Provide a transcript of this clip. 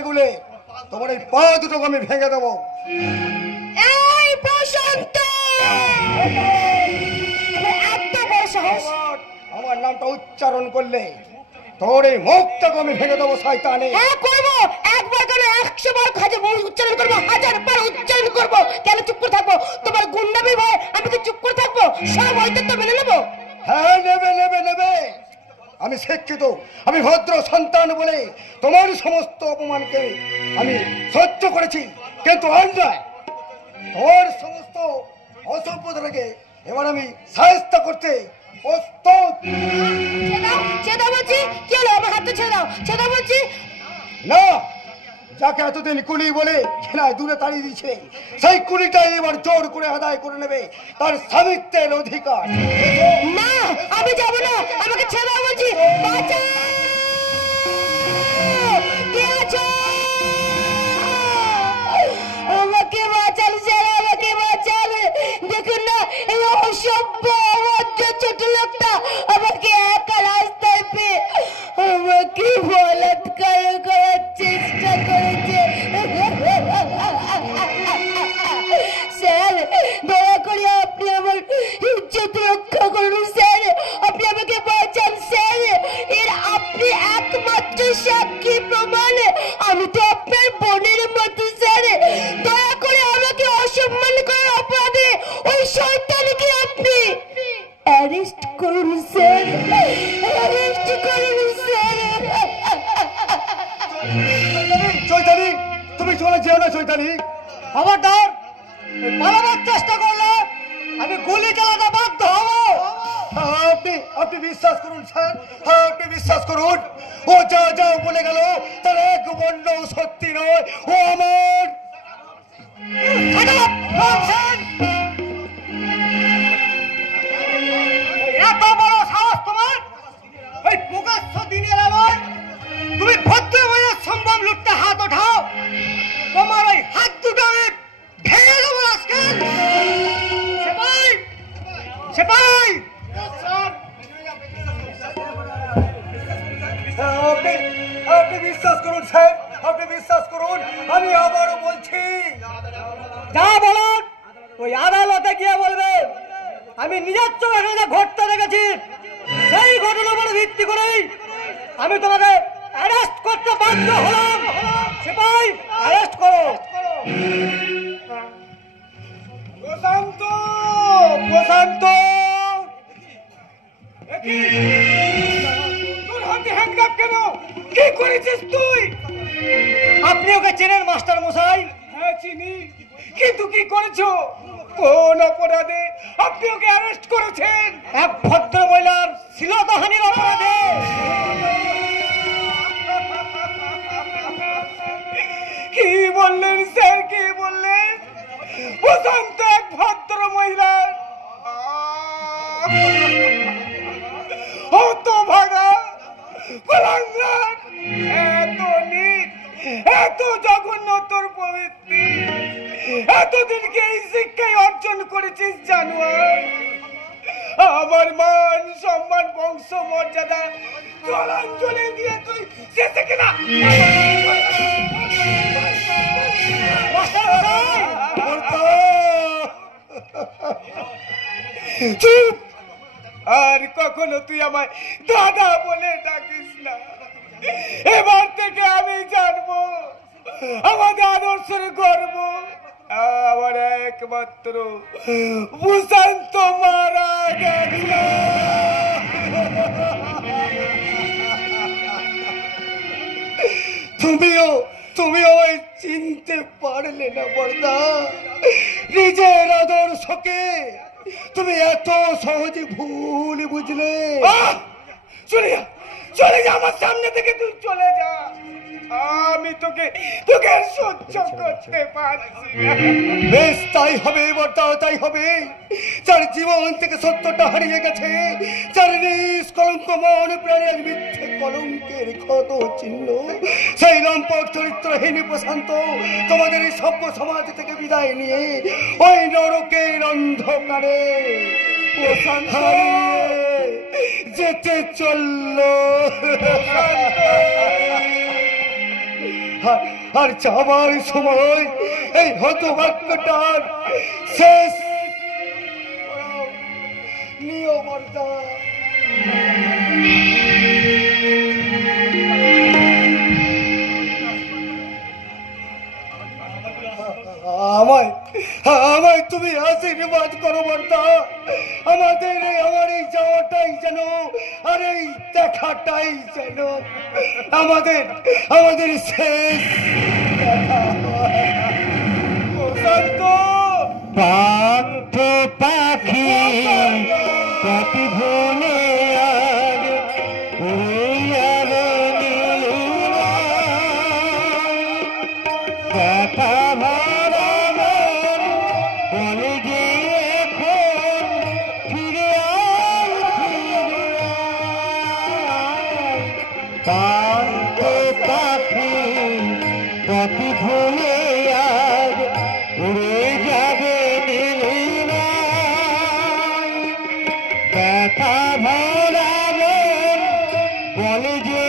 পায়ে গুলে তোমার এই পা দুটোকে আমি ভেঙে দেবো। এই প্রশান্ত, এত বড় সাহস! আমার নামটা উচ্চারণ করলে তোর এই মুখটাকে আমি ভেঙে দেবো শয়তানে। হ্যাঁ করবো, একবার কেন 100 বার খাজে উচ্চারণ করবো, 1000 বার উচ্চারণ করবো। কেন চুপ করে থাকবো? তোমার গুন্ডামি ভয় আমি কি চুপ করে থাকবো? সব হয়তো তো মেনে নেবো। হ্যাঁ নেবে নেবে নেবে। আমি শিক্ষিত, আমি ভদ্র সন্তান বলে তোমার সমস্ত অপমানকে আমি সহ্য করেছি, কিন্তু অন্যায় তোর সমস্ত অসভ্যতাকে এবার আমি সাহায্য করতে প্রস্তুত। ছেড়ে বলছি, কি হলো? আমার হাতটা ছেড়ে দাও, ছেড়ে বলছি। না, যাকে এতদিন কুলি বলে ঘৃণায় দূরে তাড়িয়ে দিয়েছে, সেই কুলিটাই এবার জোর করে আদায় করে নেবে তার স্বামিত্বের অধিকার। না, আমি যাবো না, আমাকে ছেড়ে দাও বলছি। বাঁচাও! কে আছো? আমাকে বাঁচান স্যার, আমাকে বাঁচান। দেখুন না, এই অসভ্য অভদ্র ছোট লোকটা আমাকে একা রাস্তায় পেয়ে আমাকে বলাৎকার করার চেষ্টা করেছে। স্যার, দয়া করে আপনি আমার ইজ্জত রক্ষা করুন স্যার, আপনি আমাকে বাঁচান স্যার। এর আপনি একমাত্র সাক্ষী প্রমাণ, আমি তো আপনার বোনের মতো স্যার। দয়া করে আমাকে অসম্মান করার অপরাধে ওই শয়তানকে আপনি অ্যারেস্ট করুন স্যার, অ্যারেস্ট করুন স্যার। চৈতালি, তুমি চলে যেও না চৈতালি। খবরদার পালাবার চেষ্টা করলে আমি গুলি চালাতে বাধ্য হবো। আপনি বিশ্বাস করুন স্যার, আপনি বিশ্বাস করুন। ও যা যা বলে গেল তার এক বর্ণ সত্যি নয়। ও আমার এত বড় সাহস তোমার! ওই প্রকাশ্য দিনের আলোয় তুমি ভদ্রভাবে সম্ভব লুটতে হাত ওঠাও। তোমার ওই হাত দুটো আমি ভেঙে দেবো আজকে। সেপাই, সেপাই! আপনি বিশ্বাস করুন স্যার, আপনি বিশ্বাস করুন। আমি আবারও বলছি, যা বলুন ওই আদালতে গিয়ে বলবেন। আমি নিজের চোখে যা ঘটতে দেখেছি, সেই ঘটনার উপরে ভিত্তি করেই আমি তোমাকে অ্যারেস্ট করতে বাধ্য হলাম। সেটাই অ্যারেস্ট করো। প্রশান্ত, প্রশান্ত, তোর হাতে হ্যান্ডকাপ কেন? কি করেছিস তুই? আপনি ওকে চেনেন মাস্টার মশাই? হ্যাঁ চিনি, কিন্তু কি করেছো? কোন অপরাধে আপনি ওকে অ্যারেস্ট করেছেন? এক ভদ্র মহিলার শ্লীলতাহানির অপরাধে। কি বললেন স্যার, কি বললেন? প্রশান্ত এক ভদ্র মহিলা? হতভাগা, কুলাঙ্গার, এত নীচ, এত জঘন্য তোর প্রবৃত্তি, এতদিনকে এই শিক্ষায় অর্জন করেছিস জানোয়ার। আমার মান সম্মান বংশ মর্যাদা জলাঞ্জলি দিয়ে তুই শেষে কিনা চুপ! আর কখনো তুই আমায় দাদা বলে ডাকিস না। এবার থেকে আমি জানবো আমাদের আদর্শের গর্ব আমার একমাত্র প্রশান্ত মারা গেল। তুমিও চিনতে পারলে না বর্দা? নিজের আদর্শকে তুমি এত সহজে ভুল বুঝলে? চলে যা আমার সামনে থেকে, তুই চলে যা। আমি তোকে সহ্য করতে পারছি না। বেশ, তাই হবে বর্দা, তাই হবে। যার জীবন থেকে সত্যটা হারিয়ে গেছে, যার নিষ্কলঙ্ক মন প্রাণের মিথ্যে কলঙ্কের ক্ষত চিহ্ন, সেই লম্পট চরিত্রহীন প্রশান্ত তোমাদের এই সভ্য সমাজ থেকে বিদায় নিয়ে ওই নরকের অন্ধকারে যেতে চলল। আর যাবার সময় এই হতভাগ্যটার শেষ নিয়মটা আমায় আমায় তুমি আশীর্বাদ করো বর্দা। আমাদের আমার এই যাওয়াটাই যেন আর এই দেখাটাই যেন আমাদের আমাদের শেষ দেখা হয়। শান্ত পান্থ পাখি কতি ভোলে আজ উড়িয়া গেল কথা ভরা মন বলে যে এখন ফিরে আয়, ফিরে আয়। পান্থ পাখি কতি ভোলে আজ উড়ে যাবে নীলিমায়। ব্যথা ভরা মন বলে যে